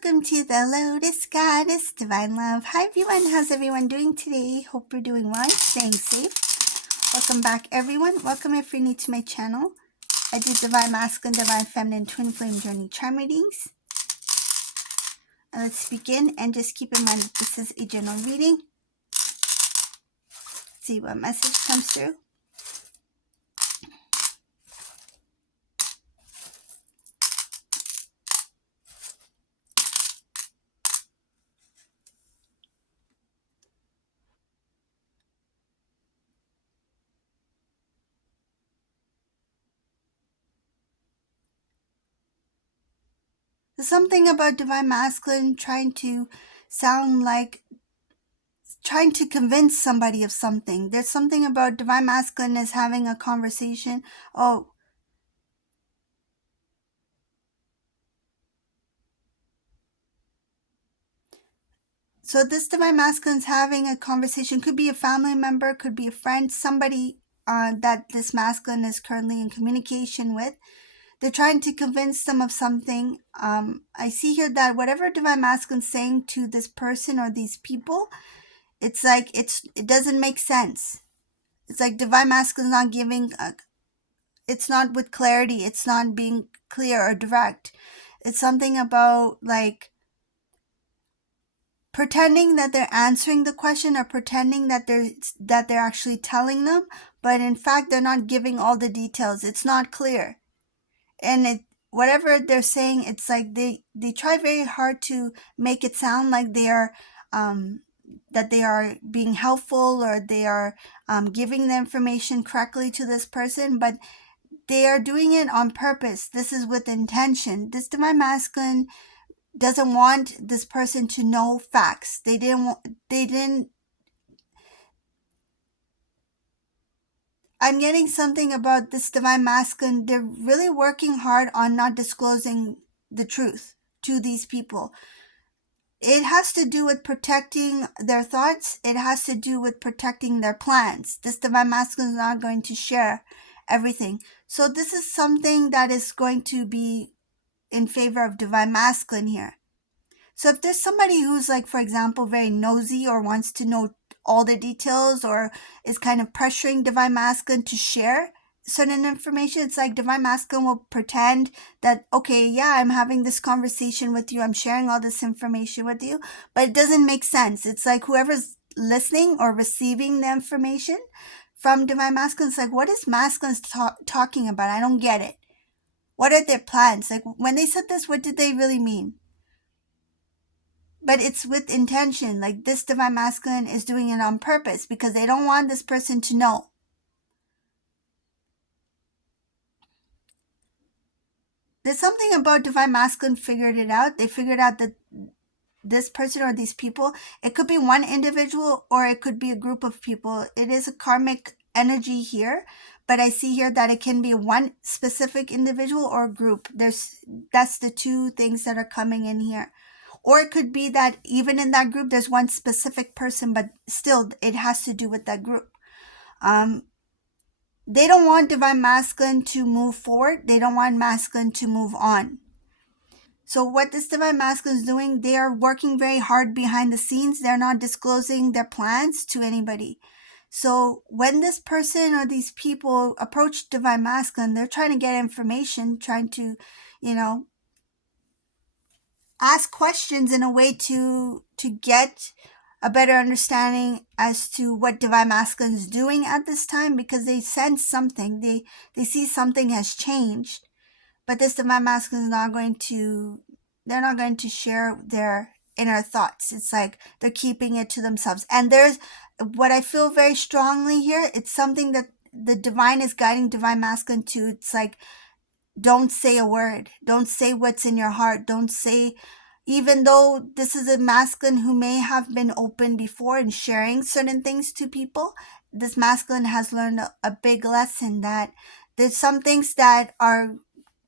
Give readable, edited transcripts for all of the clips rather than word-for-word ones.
Welcome to the Lotus Goddess Divine Love. Hi everyone, how's everyone doing today? Hope you're doing well, staying safe. Welcome back everyone. Welcome if you're new to my channel. I do Divine Masculine, Divine Feminine, Twin Flame Journey Charm readings. And let's begin, and just keep in mind that this is a general reading. Let's see what message comes through. There's something about Divine Masculine trying to convince somebody of something. There's something about Divine Masculine is having a conversation. So this Divine Masculine is having a conversation. Could be a family member, could be a friend, somebody that this Masculine is currently in communication with. They're trying to convince them of something. I see here that whatever Divine Masculine is saying to this person or these people, it's like it doesn't make sense. It's like Divine Masculine is not giving, it's not with clarity. It's not being clear or direct. It's something about like pretending that they're answering the question, or pretending that they're actually telling them, but in fact they're not giving all the details. It's not clear. And whatever they're saying, it's like they try very hard to make it sound like they are that they are being helpful, or they are giving the information correctly to this person, but they are doing it on purpose. This is with intention. This Divine Masculine doesn't want this person to know facts. I'm getting something about this Divine Masculine. They're really working hard on not disclosing the truth to these people. It has to do with protecting their thoughts. It has to do with protecting their plans. This Divine Masculine is not going to share everything. So this is something that is going to be in favor of Divine Masculine here. So if there's somebody who's like, for example, very nosy, or wants to know all the details, or is kind of pressuring Divine Masculine to share certain information, it's like Divine Masculine will pretend that, okay, yeah, I'm having this conversation with you, I'm sharing all this information with you, but it doesn't make sense. It's like whoever's listening or receiving the information from Divine Masculine, it's like, what is Masculine talking about? I don't get it. What are their plans? Like, when they said this, what did they really mean? But it's with intention. Like, this Divine Masculine is doing it on purpose because they don't want this person to know. There's something about Divine Masculine figured it out. They figured out that this person or these people, it could be one individual or it could be a group of people. It is a karmic energy here, but I see here that it can be one specific individual or a group. That's the two things that are coming in here. Or it could be that even in that group, there's one specific person, but still it has to do with that group. They don't want Divine Masculine to move forward. They don't want Masculine to move on. So what this Divine Masculine is doing, they are working very hard behind the scenes. They're not disclosing their plans to anybody. So when this person or these people approach Divine Masculine, they're trying to get information, trying to, ask questions in a way to get a better understanding as to what Divine Masculine is doing at this time, because they sense something. They see something has changed. But this Divine Masculine is they're not going to share their inner thoughts. It's like they're keeping it to themselves. And there's what I feel very strongly here. It's something that the divine is guiding Divine Masculine to. It's like, don't say a word. Don't say what's in your heart. Don't say, even though this is a Masculine who may have been open before and sharing certain things to people, this Masculine has learned a big lesson that there's some things that are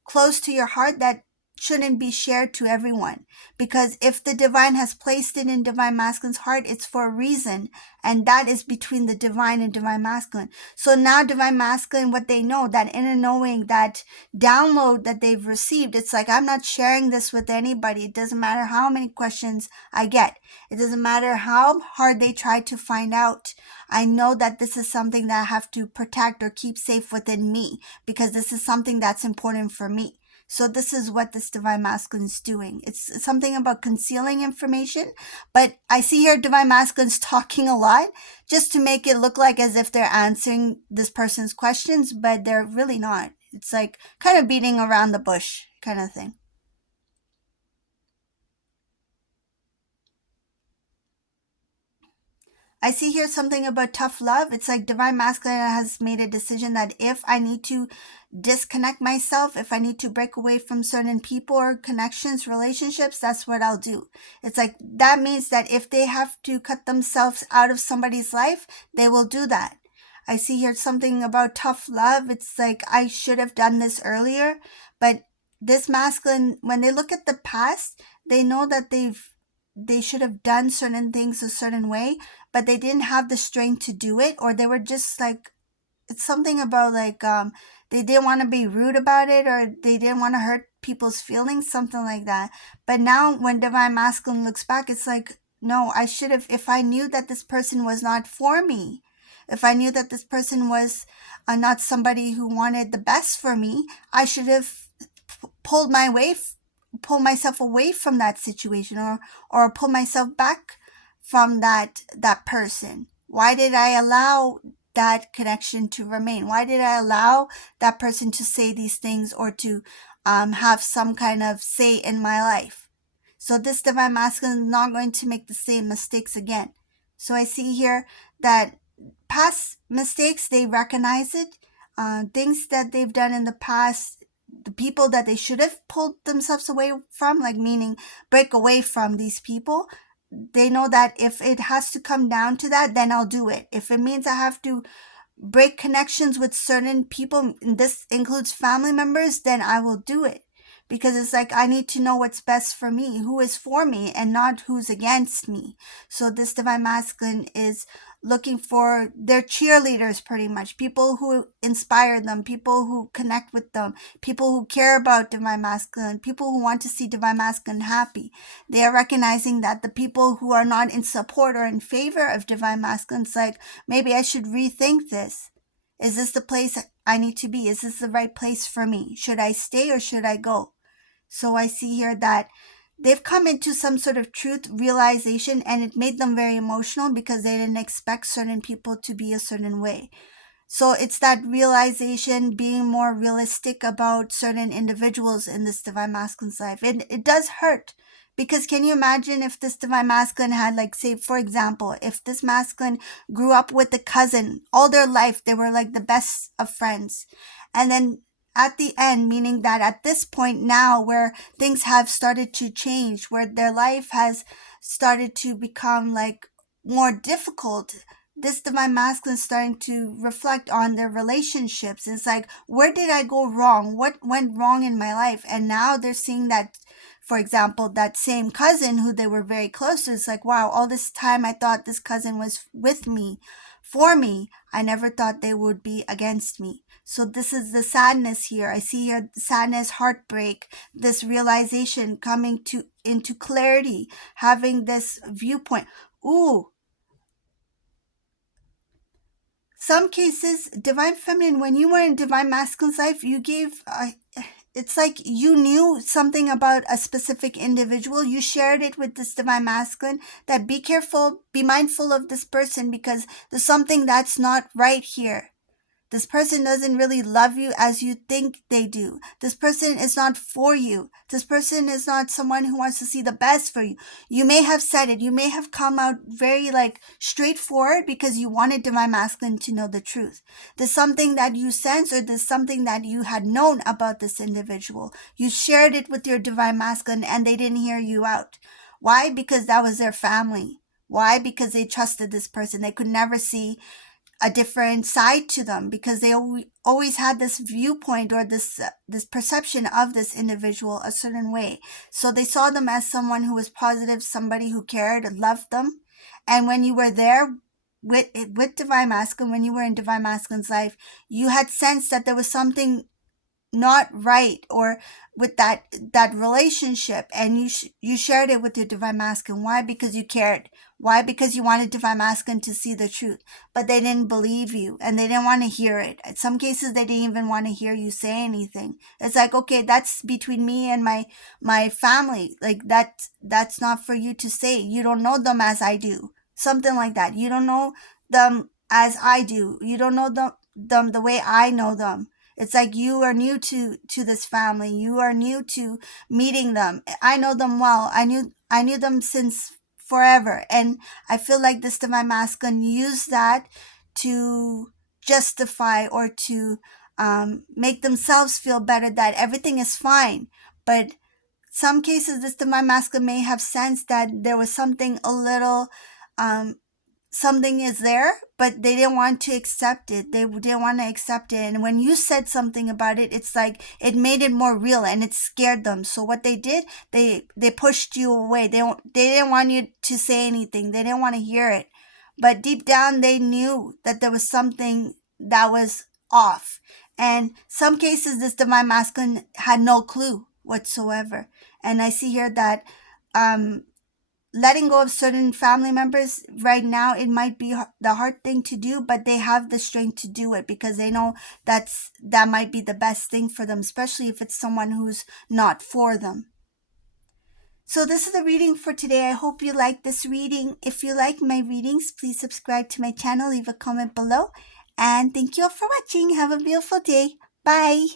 close to your heart that shouldn't be shared to everyone, because if the divine has placed it in divine masculine's heart, it's for a reason, and that is between the divine and divine masculine. So now divine masculine, what they know, that inner knowing, that download that they've received, it's like, I'm not sharing this with anybody. It doesn't matter how many questions I get. It doesn't matter how hard they try to find out. I know that this is something that I have to protect or keep safe within me, because this is something that's important for me. So this is what this divine masculine is doing. It's something about concealing information, but I see here divine masculine's talking a lot just to make it look like as if they're answering this person's questions, but they're really not. It's like kind of beating around the bush kind of thing. I see here something about tough love. It's like divine masculine has made a decision that if I need to disconnect myself, if I need to break away from certain people or connections, relationships, that's what I'll do. It's like that means that if they have to cut themselves out of somebody's life, they will do that. I see here something about tough love. It's like I should have done this earlier, but this masculine, when they look at the past, they know that they should have done certain things a certain way, but they didn't have the strength to do it, or they were just like, it's something about like they didn't want to be rude about it, or they didn't want to hurt people's feelings, something like that. But now when divine masculine looks back, it's like, no, I should have, if I knew that this person was not for me, if I knew that this person was not somebody who wanted the best for me, I should have pulled my way pull myself away from that situation, or pull myself back from that person. Why did I allow that connection to remain? Why did I allow that person to say these things, or to have some kind of say in my life? So this divine masculine is not going to make the same mistakes again. So I see here that past mistakes, they recognize it. Things that they've done in the past, the people that they should have pulled themselves away from, like meaning break away from these people, they know that if it has to come down to that, then I'll do it. If it means I have to break connections with certain people, and this includes family members, then I will do it. Because it's like, I need to know what's best for me, who is for me and not who's against me. So this divine masculine is looking for their cheerleaders, pretty much, people who inspire them, people who connect with them, people who care about divine masculine, people who want to see divine masculine happy. They are recognizing that the people who are not in support or in favor of divine masculine, it's like, maybe I should rethink this. Is this the place I need to be? Is this the right place for me? Should I stay or should I go? So I see here that they've come into some sort of truth realization, and it made them very emotional because they didn't expect certain people to be a certain way. So it's that realization, being more realistic about certain individuals in this divine masculine's life. It does hurt, because can you imagine if this divine masculine had, like, say, for example, if this masculine grew up with a cousin all their life, they were like the best of friends. And then at the end, meaning that at this point now where things have started to change, where their life has started to become like more difficult, this divine masculine is starting to reflect on their relationships. It's like, where did I go wrong? What went wrong in my life? And now they're seeing that, for example, that same cousin who they were very close to, it's like, wow, all this time I thought this cousin was with me, for me. I never thought they would be against me. So this is the sadness here. I see here sadness, heartbreak, this realization coming to into clarity, having this viewpoint. Ooh, some cases, divine feminine, when you were in divine masculine's life, you gave, it's like you knew something about a specific individual. You shared it with this divine masculine, that be careful, be mindful of this person, because there's something that's not right here. This person doesn't really love you as you think they do. This person is not for you. This person is not someone who wants to see the best for you. You may have said it. You may have come out very like straightforward because you wanted divine masculine to know the truth. There's something that you sense, or there's something that you had known about this individual. You shared it with your divine masculine and they didn't hear you out. Why? Because that was their family. Why? Because they trusted this person. They could never see a different side to them, because they always had this viewpoint or this perception of this individual a certain way. So they saw them as someone who was positive, somebody who cared and loved them. And when you were there with Divine Masculine, when you were in Divine Masculine's life, you had sensed that there was something not right or with that relationship, and you shared it with your Divine Masculine. Why? Because you cared. Why? Because you wanted Divine Masculine to see the truth, but they didn't believe you and they didn't want to hear it. In some cases they didn't even want to hear you say anything. It's like, okay, that's between me and my family. Like that's not for you to say. You don't know them as I do. Something like that. You don't know them as I do. You don't know them the way I know them. It's like you are new to this family. You are new to meeting them. I know them well. I knew them since forever, and I feel like this Divine Masculine used that to justify or to make themselves feel better that everything is fine. But some cases, this Divine Masculine may have sensed that there was something a little um, something is there, but they didn't want to accept it. They didn't want to accept it. And when you said something about it, it's like it made it more real and it scared them. So what they did, they pushed you away. They didn't want you to say anything. They didn't want to hear it. But deep down, they knew that there was something that was off. And some cases, this Divine Masculine had no clue whatsoever. And I see here that letting go of certain family members right now, it might be the hard thing to do, but they have the strength to do it because they know that might be the best thing for them, especially if it's someone who's not for them. So this is the reading for today. I hope you like this reading. If you like my readings, please subscribe to my channel, leave a comment below, and thank you all for watching. Have a beautiful day. Bye.